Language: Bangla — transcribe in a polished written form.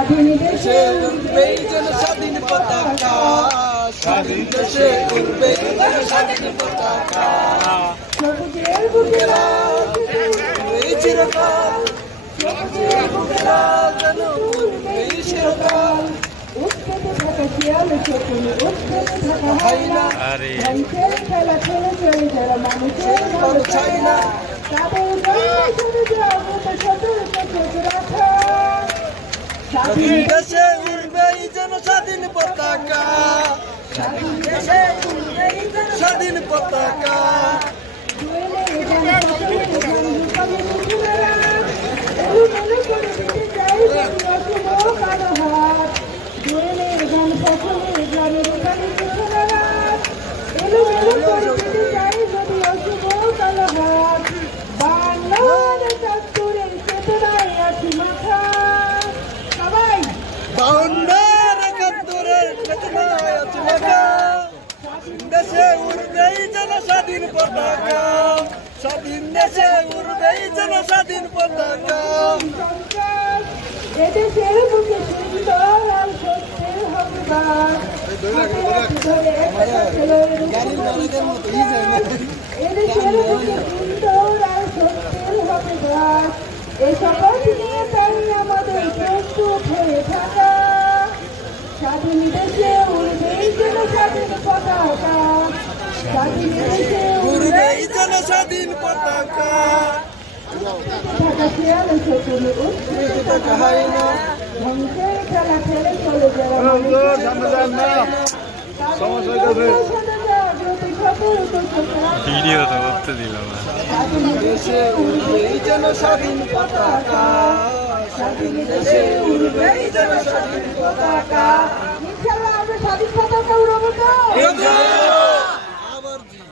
স্বাধীন দেশে উড়বেই যেন স্বাধীন পতাকা, স্বাধীন দেশে উড়বেই যেন স্বাধীন পতাকা। সবুজের বুকে লাল উড়বেই চিরকাল, সবুজের বুকে লাল যেন উড়বেই চিরকাল। উৎপেতে থাকা শিয়াল শকুন, উৎপেতে থাকা হায়না, ধ্বংসের খেলা খেলে চলে যারা মানুষের ভালো চায় না, তাদের স্বাধীন দেশে উড়বেই যেন স্বাধীন পতাকা, স্বাধীন দেশে উড়বেই যেন স্বাধীন পতাকা। দেশে উড়বেই যেন স্বাধীন পতাকা, স্বাধীন দেশে উড়বেই যেন স্বাধীন পতাকা। এদেশের বুকে সুন্দর আর সত্যের হকদার, এদেশের বুকে সুন্দর আর সত্যের হকদার। এই শপথ নিয়ে তাই আমাদের প্রস্তুত হয়ে থাকা, স্বাধীন দেশে উড়বেই যেন স্বাধীন পতাকা, স্বাধীন দেশে উড়বেই যেন স্বাধীন পতাকা। থাকা শিয়াল শকুন, উৎপেতে থাকা হায়না, ধ্বংসের খেলা খেলে চলে যারা ভিডিও তো করতে দিলাম না। স্বাধীন দেশে উড়বেই যেন স্বাধীন পতাকা, স্বাধীন দেশে উড়বেই যেন স্বাধীন পতাকা। ইনশাআল্লাহ আমরা স্বাধীন পতাকা উড়াবো।